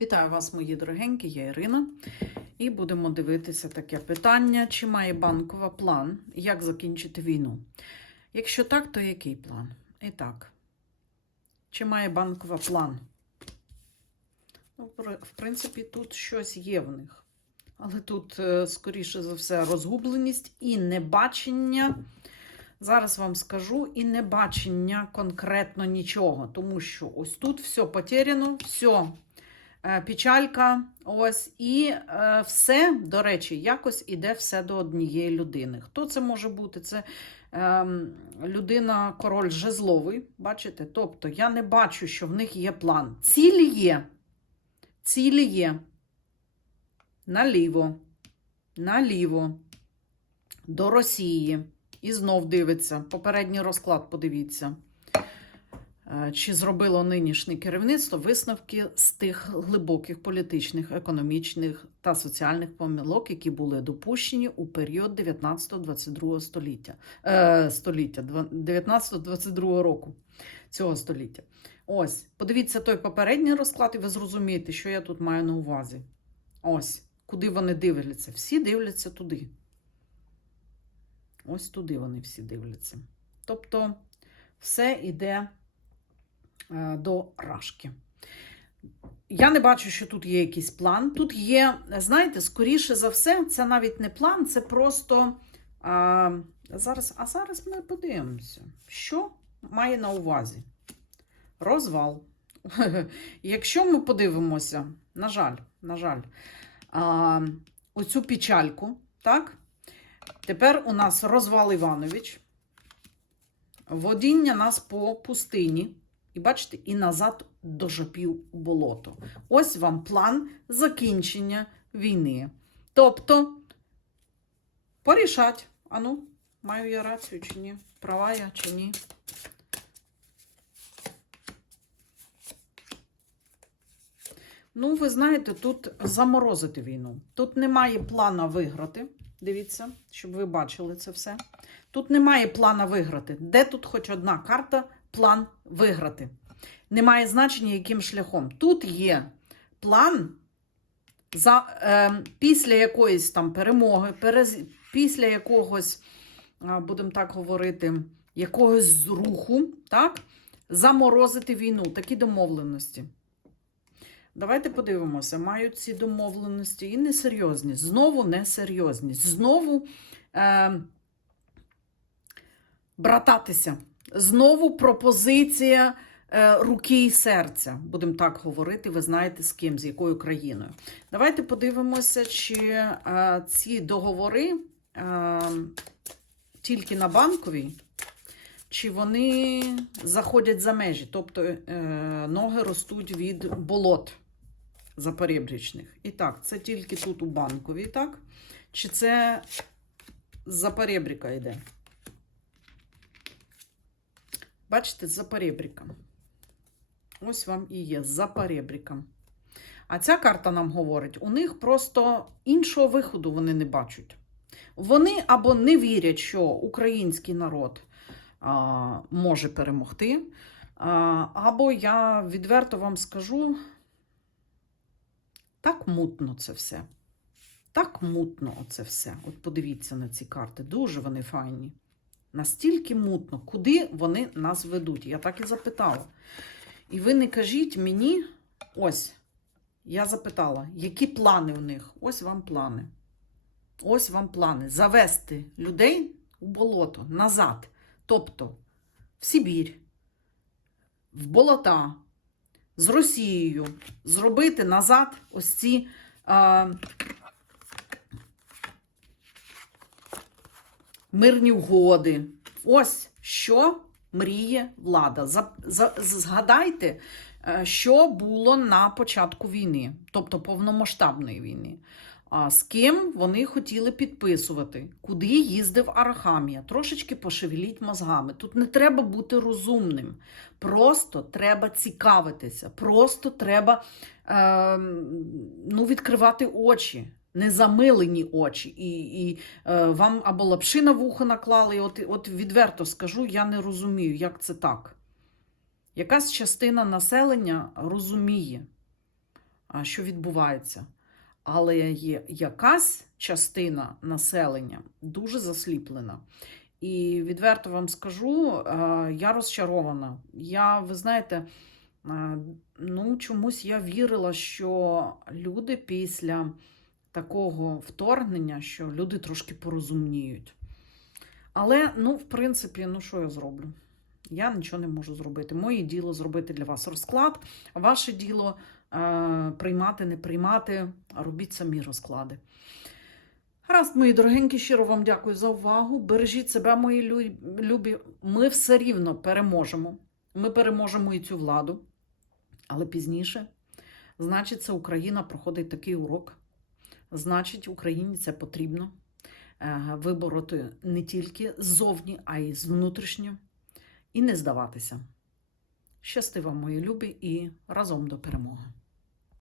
Вітаю вас, мої дорогенькі, я Ірина. І будемо дивитися таке питання: чи має банкова план, як закінчити війну? Якщо так, то який план? І так, чи має банкова план? Ну, в- принципі, тут щось є в них. Але тут, е, скоріше за все, розгубленість і небачення. Зараз вам скажу і небачення конкретно нічого, тому що ось тут все потеряно, все печалька, ось, і е, все, до речі, якось іде все до однієї людини. Хто це може бути? Це е, людина, король жезловий, бачите? Тобто я не бачу, що в них є план. Цілі є. Цілі є. Наліво, наліво, до Росії. І знов дивиться. Попередній розклад, подивіться. Е, Чи зробило нинішнє керівництво висновки з тих глибоких політичних, економічних та соціальних помилок, які були допущені у період 19-22 століття, е, століття 19-22 року цього століття. Ось, подивіться той попередній розклад, і ви зрозумієте, що я тут маю на увазі. Ось, куди вони дивляться. Всі дивляться туди. Ось туди вони всі дивляться. Тобто, все йде до рашки. Я не бачу, що тут є якийсь план. Тут є, знаєте, скоріше за все, це навіть не план, це просто. А, зараз, а зараз ми подивимося, що має на увазі. Розвал. Якщо ми подивимося, на жаль, на жаль, а, оцю печальку, так? Тепер у нас розвал Іванович. Водіння нас по пустині. І бачите, і назад до жопів болото. Ось вам план закінчення війни. Тобто, порішать. Ану, маю я рацію чи ні? Права я чи ні? Ну, ви знаєте, тут заморозити війну. Тут немає плана виграти. Дивіться, щоб ви бачили це все. Тут немає плана виграти. Де тут хоч одна карта план виграти? Немає значення, яким шляхом. Тут є план за, е, після якоїсь там перемоги, перез, після якогось, будемо так говорити, якогось руху, так? заморозити війну. Такі домовленості. Давайте подивимося, мають ці домовленості і несерйозність. Знову несерйозність. Знову е, брататися. Знову пропозиція е, руки і серця. Будемо так говорити, ви знаєте з ким, з якою країною. Давайте подивимося, чи е, ці договори е, тільки на банковій, чи вони заходять за межі, тобто ноги ростуть від болот запорєбрічних. І так, це тільки тут у банковій, так? Чи це з перебріка йде? Бачите, за перебріком. Ось вам і є за перебріком. А ця карта нам говорить, у них просто іншого виходу вони не бачать. Вони або не вірять, що український народ а, може перемогти, а, або я відверто вам скажу, так мутно це все. Так мутно це все. От подивіться на ці карти. Дуже вони файні. Настільки мутно, куди вони нас ведуть? Я так і запитала. І ви не кажіть мені, ось, я запитала, які плани у них? Ось вам плани. Ось вам плани. Завести людей у болото назад. Тобто в Сибір, в болота, з Росією, зробити назад ось ці. Мирні угоди. Ось що мріє влада. Згадайте, е, що було на початку війни, тобто повномасштабної війни. А з ким вони хотіли підписувати, куди їздив Арахамія. Трошечки пошевеліть мозгами. Тут не треба бути розумним. Просто треба цікавитися, просто треба е, ну, відкривати очі незамилені очі, і і е, вам або лапши на вухо наклали. І от, от відверто скажу, я не розумію, як це так. Якась частина населення розуміє, що відбувається. Але є якась частина населення дуже засліплена. І відверто вам скажу, е, я розчарована. Я, ви знаєте, е, ну, чомусь я вірила, що люди після такого вторгнення, що люди трошки порозумніють. Але, ну, в принципі, ну що я зроблю? Я нічого не можу зробити. Моє діло зробити для вас розклад, ваше діло е, приймати, не приймати, робіть самі розклади. Гаразд, мої дорогенькі, щиро вам дякую за увагу. Бережіть себе, мої лю- любі. Ми все рівно переможемо. Ми переможемо і цю владу. Але пізніше, значить, це Україна проходить такий урок. Значить, Україні це потрібно е, вибороти не тільки ззовні, а й з внутрішньо. І не здаватися. Щасти вам, мої любі, і разом до перемоги!